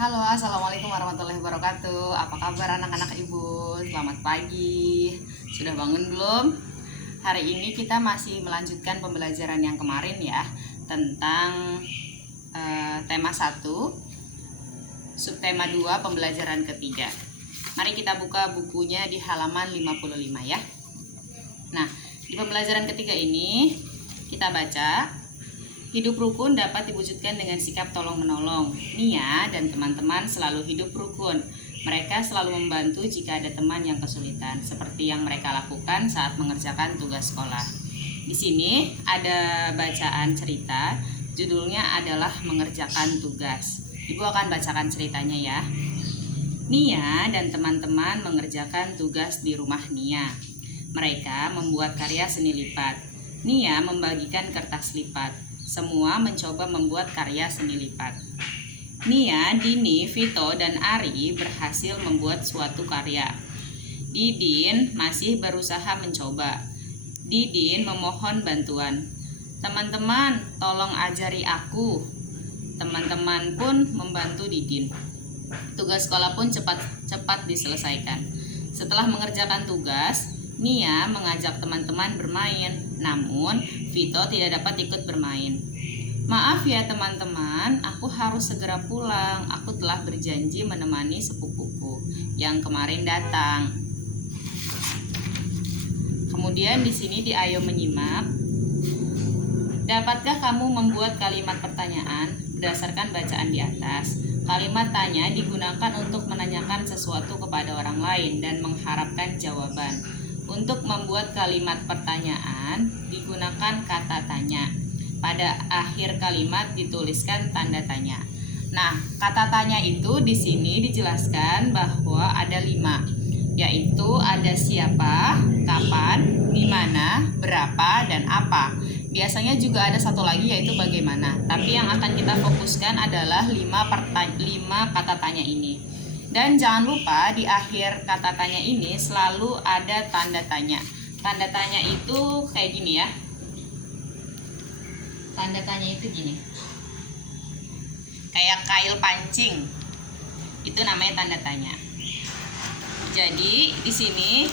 Halo, assalamualaikum warahmatullahi wabarakatuh. Apa kabar anak-anak ibu? Selamat pagi. Sudah bangun belum? Hari ini kita masih melanjutkan pembelajaran yang kemarin ya, tentang tema 1, subtema 2, pembelajaran ketiga. Mari kita buka bukunya di halaman 55 ya. Nah, di pembelajaran ketiga ini kita baca, hidup rukun dapat diwujudkan dengan sikap tolong-menolong. Nia dan teman-teman selalu hidup rukun. Mereka selalu membantu jika ada teman yang kesulitan, seperti yang mereka lakukan saat mengerjakan tugas sekolah. Di sini ada bacaan cerita, judulnya adalah mengerjakan tugas. Ibu akan bacakan ceritanya ya. Nia dan teman-teman mengerjakan tugas di rumah Nia. Mereka membuat karya seni lipat. Nia membagikan kertas lipat. Semua mencoba membuat karya seni lipat. Nia, Dini, Vito, dan Ari berhasil membuat suatu karya. Didin masih berusaha mencoba. Didin memohon bantuan. Teman-teman, tolong ajari aku. Teman-teman pun membantu Didin. Tugas sekolah pun cepat diselesaikan. Setelah mengerjakan tugas, Nia mengajak teman-teman bermain, namun Vito tidak dapat ikut bermain. Maaf ya teman-teman, aku harus segera pulang. Aku telah berjanji menemani sepupuku yang kemarin datang. Kemudian di sini di Ayo Menyimak, dapatkah kamu membuat kalimat pertanyaan berdasarkan bacaan di atas? Kalimat tanya digunakan untuk menanyakan sesuatu kepada orang lain dan mengharapkan jawaban. Untuk membuat kalimat pertanyaan digunakan kata tanya. Pada akhir kalimat dituliskan tanda tanya. Nah, kata tanya itu di sini dijelaskan bahwa ada 5, yaitu ada siapa, kapan, di mana, berapa, dan apa. Biasanya juga ada satu lagi yaitu bagaimana. Tapi yang akan kita fokuskan adalah 5 kata tanya ini. Dan jangan lupa di akhir kata tanya ini selalu ada tanda tanya. Tanda tanya itu kayak gini ya. Tanda tanya itu gini. Kayak kail pancing. Itu namanya tanda tanya. Jadi di sini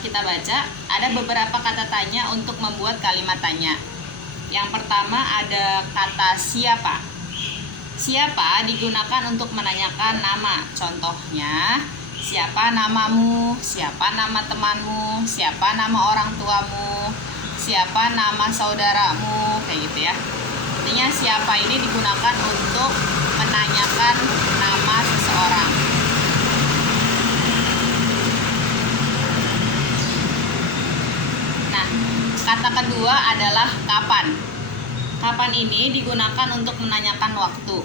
kita baca ada beberapa kata tanya untuk membuat kalimat tanya. Yang pertama ada kata siapa. Siapa digunakan untuk menanyakan nama. Contohnya, siapa namamu, siapa nama temanmu, siapa nama orang tuamu, siapa nama saudaramu, kayak gitu ya. Artinya siapa ini digunakan untuk menanyakan nama seseorang. Nah, kata kedua adalah kapan. Kapan ini digunakan untuk menanyakan waktu.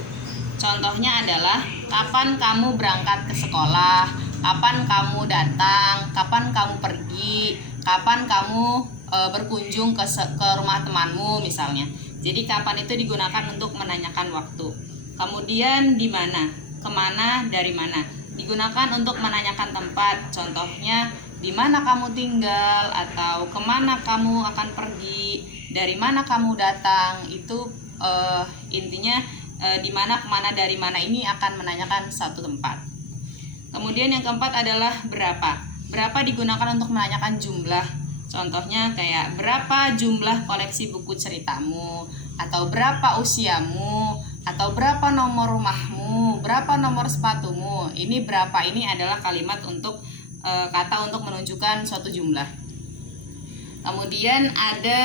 Contohnya adalah kapan kamu berangkat ke sekolah, kapan kamu datang, kapan kamu pergi, kapan kamu berkunjung ke rumah temanmu misalnya. Jadi kapan itu digunakan untuk menanyakan waktu. Kemudian di mana, kemana, dari mana. Digunakan untuk menanyakan tempat. Contohnya di mana kamu tinggal atau kemana kamu akan pergi, dari mana kamu datang. Itu intinya di mana, kemana, dari mana ini akan menanyakan satu tempat. Kemudian yang keempat adalah berapa. Berapa digunakan untuk menanyakan jumlah. Contohnya kayak berapa jumlah koleksi buku ceritamu, atau berapa usiamu, atau berapa nomor rumahmu, berapa nomor sepatumu. Ini berapa ini adalah kalimat untuk kata untuk menunjukkan suatu jumlah. Kemudian ada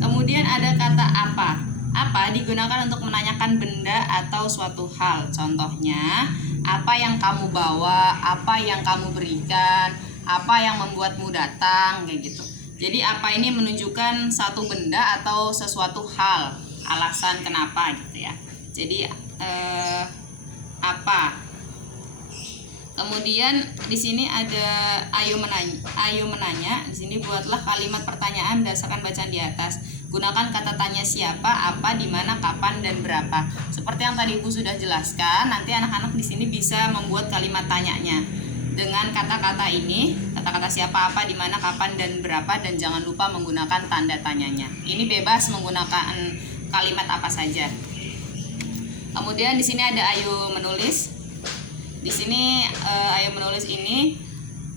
Kemudian ada kata apa. Apa digunakan untuk menanyakan benda atau suatu hal. Contohnya, apa yang kamu bawa, apa yang kamu berikan, apa yang membuatmu datang, kayak gitu. Jadi apa ini menunjukkan satu benda atau sesuatu hal, alasan kenapa gitu ya. Jadi apa. Kemudian di sini ada ayo menanya. Di sini buatlah kalimat pertanyaan berdasarkan bacaan di atas. Gunakan kata tanya siapa, apa, di mana, kapan, dan berapa. Seperti yang tadi Ibu sudah jelaskan, nanti anak-anak di sini bisa membuat kalimat tanyanya dengan kata-kata ini, kata-kata siapa, apa, di mana, kapan, dan berapa, dan jangan lupa menggunakan tanda tanyanya. Ini bebas menggunakan kalimat apa saja. Kemudian di sini ada Ayu menulis. Di sini Ayu menulis ini,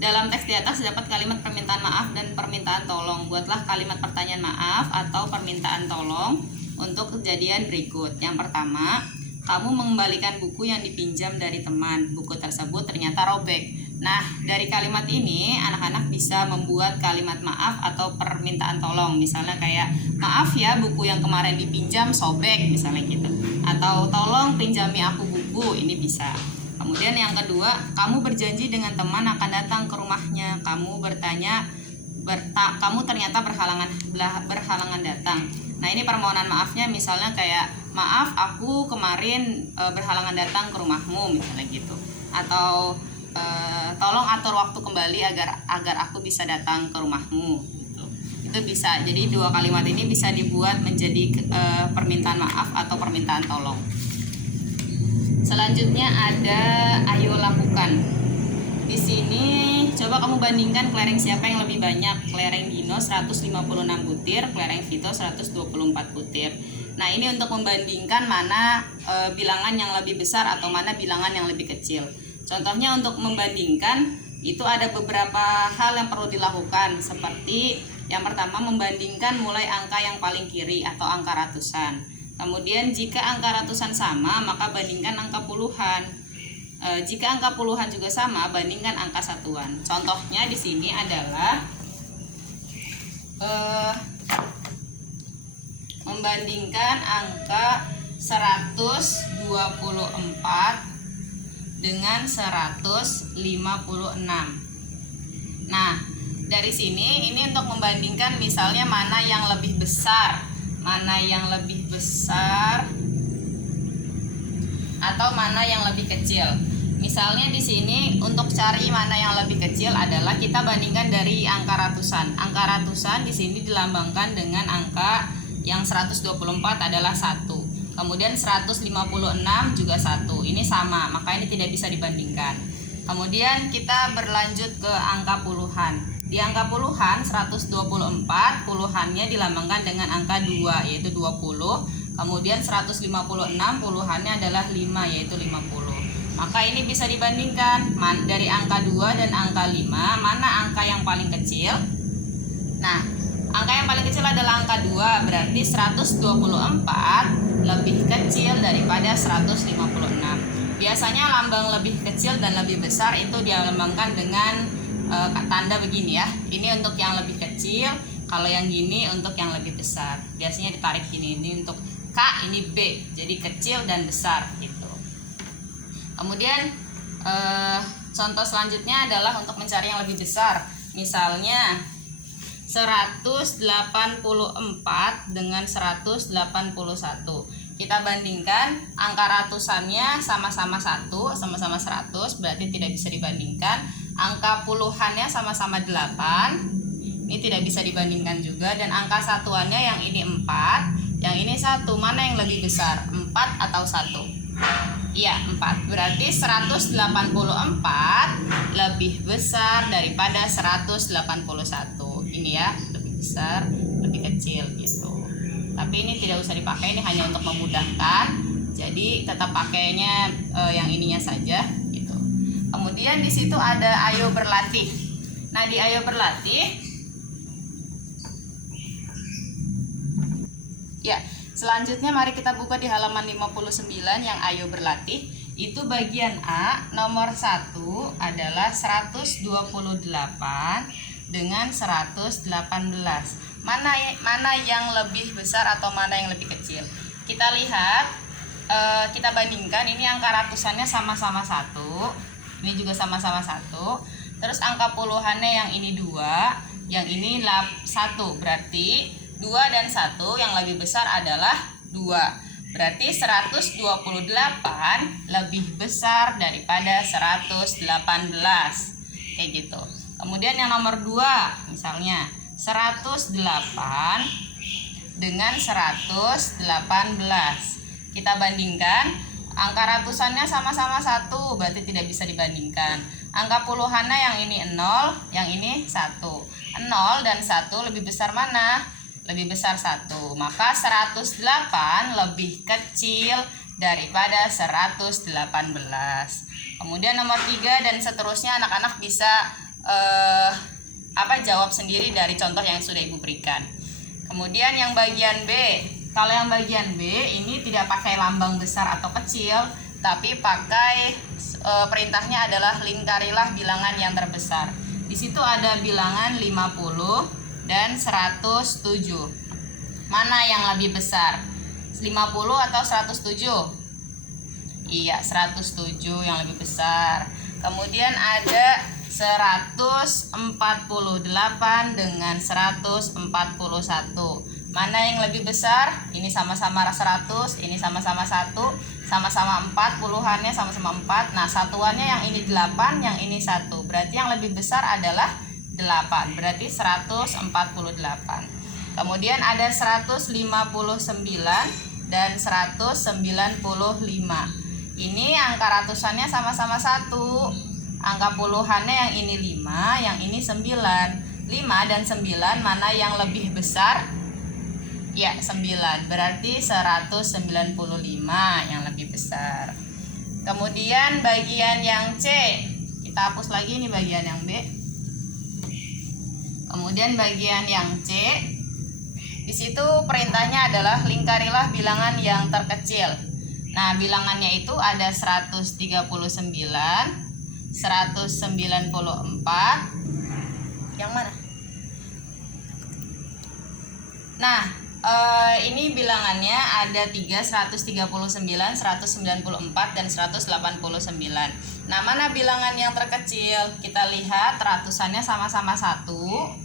dalam teks di atas terdapat kalimat permintaan maaf dan permintaan tolong. Buatlah kalimat pertanyaan maaf atau permintaan tolong untuk kejadian berikut. Yang pertama, kamu mengembalikan buku yang dipinjam dari teman. Buku tersebut ternyata robek. Nah, dari kalimat ini anak-anak bisa membuat kalimat maaf atau permintaan tolong. Misalnya kayak, maaf ya buku yang kemarin dipinjam sobek, misalnya gitu. Atau tolong pinjami aku buku, ini bisa. Kemudian yang kedua, kamu berjanji dengan teman akan datang ke rumahnya. Kamu bertanya, kamu ternyata berhalangan datang. Nah, ini permohonan maafnya misalnya kayak, maaf aku kemarin berhalangan datang ke rumahmu, misalnya gitu. Atau tolong atur waktu kembali agar aku bisa datang ke rumahmu, gitu. Itu bisa. Jadi dua kalimat ini bisa dibuat menjadi permintaan maaf atau permintaan tolong. Selanjutnya ada Ayo lakukan. Di sini coba kamu bandingkan kelereng siapa yang lebih banyak. Kelereng Dino 156 butir, kelereng Vito 124 butir. Nah, ini untuk membandingkan mana bilangan yang lebih besar atau mana bilangan yang lebih kecil. Contohnya untuk membandingkan itu ada beberapa hal yang perlu dilakukan, seperti yang pertama membandingkan mulai angka yang paling kiri atau angka ratusan. Kemudian jika angka ratusan sama, maka bandingkan angka puluhan. Jika angka puluhan juga sama, bandingkan angka satuan. Contohnya di sini adalah membandingkan angka 124 dengan 156. Nah, dari sini ini untuk membandingkan misalnya mana yang lebih besar, atau mana yang lebih kecil. Misalnya di sini untuk cari mana yang lebih kecil adalah kita bandingkan dari angka ratusan. Angka ratusan di sini dilambangkan dengan angka yang 124 adalah 1. Kemudian 156 juga 1. Ini sama, maka ini tidak bisa dibandingkan. Kemudian kita berlanjut ke angka puluhan. Di angka puluhan 124 puluhannya dilambangkan dengan angka 2 yaitu 20. Kemudian 156 puluhannya adalah 5 yaitu 50. Maka ini bisa dibandingkan dari angka 2 dan angka 5, mana angka yang paling kecil. Nah, angka yang paling kecil adalah angka 2, berarti 124 lebih kecil daripada 156. Biasanya lambang lebih kecil dan lebih besar itu dilambangkan dengan tanda begini ya. Ini untuk yang lebih kecil, kalau yang gini untuk yang lebih besar. Biasanya ditarik gini, ini untuk K, ini B. Jadi kecil dan besar gitu. Kemudian contoh selanjutnya adalah untuk mencari yang lebih besar. Misalnya 184 dengan 181. Kita bandingkan angka ratusannya sama-sama 1, sama-sama 100, berarti tidak bisa dibandingkan. Angka puluhannya sama-sama 8, ini tidak bisa dibandingkan juga. Dan angka satuannya yang ini 4, yang ini 1, mana yang lebih besar? 4 atau 1? Iya, 4. Berarti 184 lebih besar daripada 181. Ini ya, lebih besar, lebih kecil gitu. Tapi ini tidak usah dipakai, ini hanya untuk memudahkan. Jadi tetap pakainya yang ininya saja gitu. Kemudian di situ ada Ayo berlatih. Nah, di Ayo berlatih ya, selanjutnya mari kita buka di halaman 59 yang Ayo berlatih. Itu bagian A, nomor 1 adalah 128 dengan 118. Mana yang lebih besar atau mana yang lebih kecil? Kita lihat, kita bandingkan. Ini angka ratusannya sama-sama 1, ini juga sama-sama 1. Terus angka puluhannya yang ini 2, yang ini 1. Berarti 2 dan 1 yang lebih besar adalah 2. Berarti 128 lebih besar daripada 118. Kayak gitu. Kemudian yang nomor 2 misalnya 108 dengan 118. Kita bandingkan, angka ratusannya sama-sama 1, berarti tidak bisa dibandingkan. Angka puluhannya yang ini 0, yang ini 1. 0 dan 1 lebih besar mana? lebih besar 1. Maka 108 lebih kecil daripada 118. Kemudian nomor 3 dan seterusnya anak-anak bisa jawab sendiri dari contoh yang sudah Ibu berikan. Kemudian yang bagian B, kalau yang bagian B ini tidak pakai lambang besar atau kecil, tapi pakai perintahnya adalah lingkarilah bilangan yang terbesar. Di situ ada bilangan 50 dan 107. Mana yang lebih besar? 50 atau 107? Iya, 107 yang lebih besar. Kemudian ada 148 dengan 141. Mana yang lebih besar? Ini sama-sama 100, ini sama-sama 1, sama-sama 4, puluhannya sama-sama 4. Nah, satuannya yang ini 8, yang ini 1. Berarti yang lebih besar adalah 8. Berarti 148. Kemudian ada 159 dan 195. Ini angka ratusannya sama-sama 1. Angka puluhannya yang ini 5, yang ini 9. 5 dan 9 mana yang lebih besar? Ya, 9. Berarti 195 yang lebih besar. Kemudian bagian yang C, kita hapus lagi ini bagian yang B. Kemudian bagian yang C, di situ perintahnya adalah lingkarilah bilangan yang terkecil. Nah, bilangannya itu ada 139, 194. Yang mana? Nah, ini bilangannya ada 3, 139, 194 dan 189. Nah, mana bilangan yang terkecil? Kita lihat ratusannya sama-sama 1.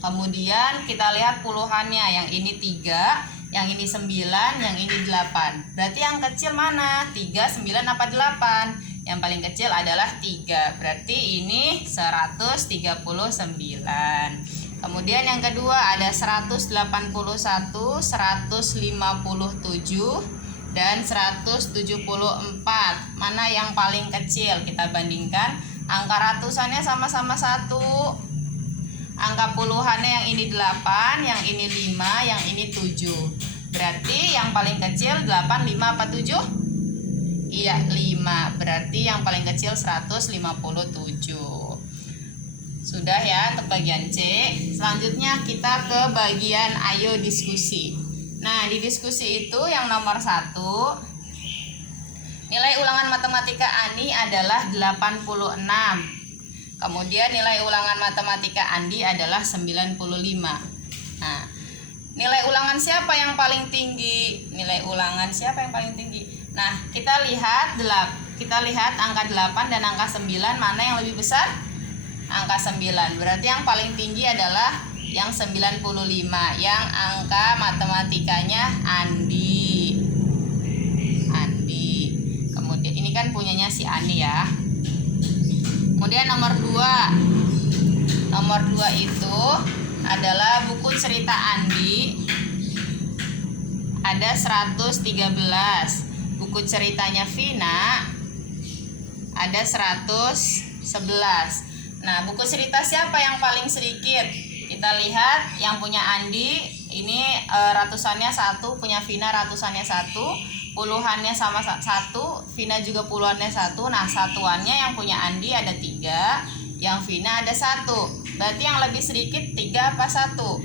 Kemudian kita lihat puluhannya, yang ini 3, yang ini 9, yang ini 8. Berarti yang kecil mana? 3, 9 apa 8? Yang paling kecil adalah 3. Berarti ini 139. Kemudian yang kedua ada 181, 157 dan 174. Mana yang paling kecil? Kita bandingkan. Angka ratusannya sama-sama 1. Angka puluhannya yang ini 8, yang ini 5, yang ini 7. Berarti yang paling kecil 8, 5 apa 7? Iya, 5. Berarti yang paling kecil 157. Sudah ya untuk bagian C. Selanjutnya kita ke bagian ayo diskusi. Nah, di diskusi itu yang nomor 1, nilai ulangan matematika Ani adalah 86. Kemudian nilai ulangan matematika Andi adalah 95. Nah, nilai ulangan siapa yang paling tinggi? Nilai ulangan siapa yang paling tinggi? Nah, kita lihat angka 8 dan angka 9 mana yang lebih besar? Angka 9. Berarti yang paling tinggi adalah yang 95, yang angka matematikanya Andi. Kemudian ini kan punyanya si Ani ya. Kemudian nomor 2. Nomor 2 itu adalah buku cerita Andi. Ada 113. Buku ceritanya Vina ada 111. Nah, buku cerita siapa yang paling sedikit? Kita lihat yang punya Andi ini ratusannya 1, punya Vina ratusannya 1, puluhannya sama 1, Vina juga puluhannya 1. Nah, satuannya yang punya Andi ada 3, yang Vina ada 1. Berarti yang lebih sedikit 3 apa 1?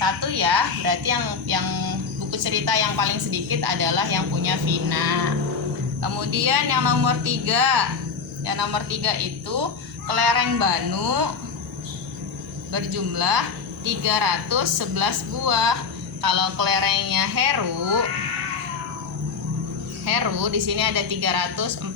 1 ya. Berarti yang buku cerita yang paling sedikit adalah yang punya Vina. Kemudian yang nomor 3. Yang nomor 3 itu kelereng Banu berjumlah 311 buah. Kalau kelerengnya Heru di sini ada 346.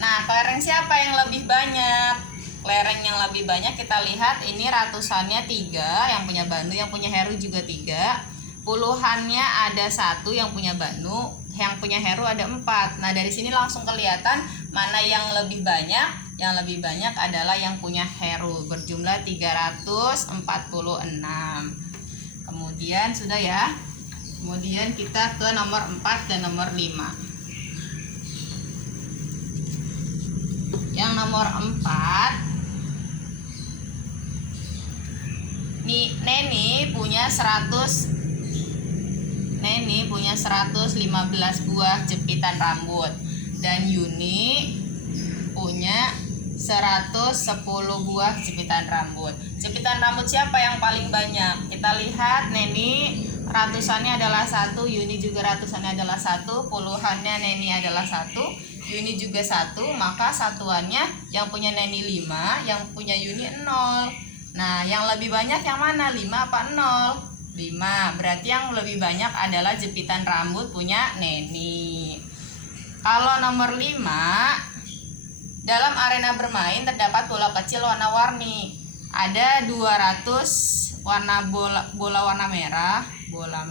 Nah, kelereng siapa yang lebih banyak? Kelereng yang lebih banyak kita lihat ini ratusannya 3, yang punya Banu, yang punya Heru juga 3. Puluhannya ada 1, yang punya Banu, yang punya Heru ada 4. Nah, dari sini langsung kelihatan mana yang lebih banyak. Yang lebih banyak adalah yang punya Heru berjumlah 346. Kemudian sudah ya. Kemudian kita ke nomor 4 dan nomor 5. Yang nomor 4 Neni punya 115 buah jepitan rambut dan Yuni punya 110 buah jepitan rambut. Jepitan rambut siapa yang paling banyak? Kita lihat, Neni ratusannya adalah 1, Yuni juga ratusannya adalah 1, puluhannya Neni adalah 1, Yuni juga 1, maka satuannya yang punya Neni 5, yang punya Yuni 0. Nah, yang lebih banyak yang mana? 5 apa 0? 5. Berarti yang lebih banyak adalah jepitan rambut punya Neni. Kalau nomor 5, dalam arena bermain terdapat bola kecil warna-warni. Ada 200 bola warna merah. Bola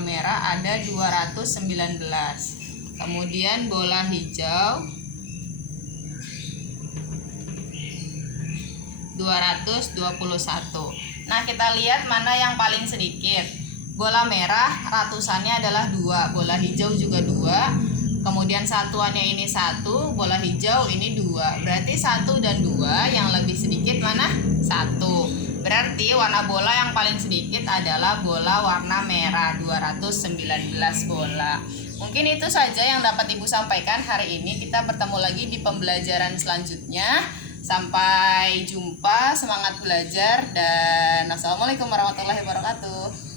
merah ada 219. Kemudian bola hijau 221. Nah, kita lihat mana yang paling sedikit. Bola merah ratusannya adalah 2, bola hijau juga 2. Kemudian satuannya ini 1, bola hijau ini 2. Berarti 1 dan 2 yang lebih sedikit mana? 1. Berarti warna bola yang paling sedikit adalah bola warna merah, 219 bola. Mungkin itu saja yang dapat Ibu sampaikan hari ini. Kita bertemu lagi di pembelajaran selanjutnya. Sampai jumpa, semangat belajar, dan assalamualaikum warahmatullahi wabarakatuh.